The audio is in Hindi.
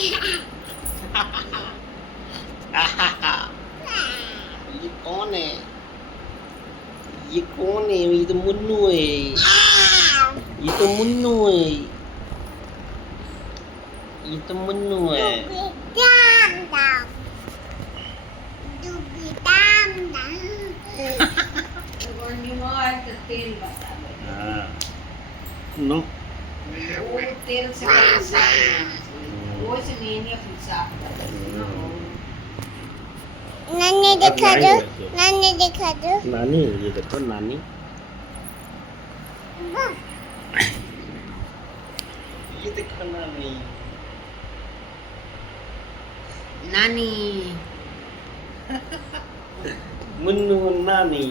ये कौन है? ये कौन है? ये तो मुन्नू है। ये तो मुन्नू है। ये तो मुन्नू है। तेल बता दो। हाँ। नो। वो तेल से वो से नहीं खुद साफ कर नानी दिखा दो, नानी दिखा दो। नानी, ये देखो नानी। ये देखो नानी। नानी मुन्नू नानी।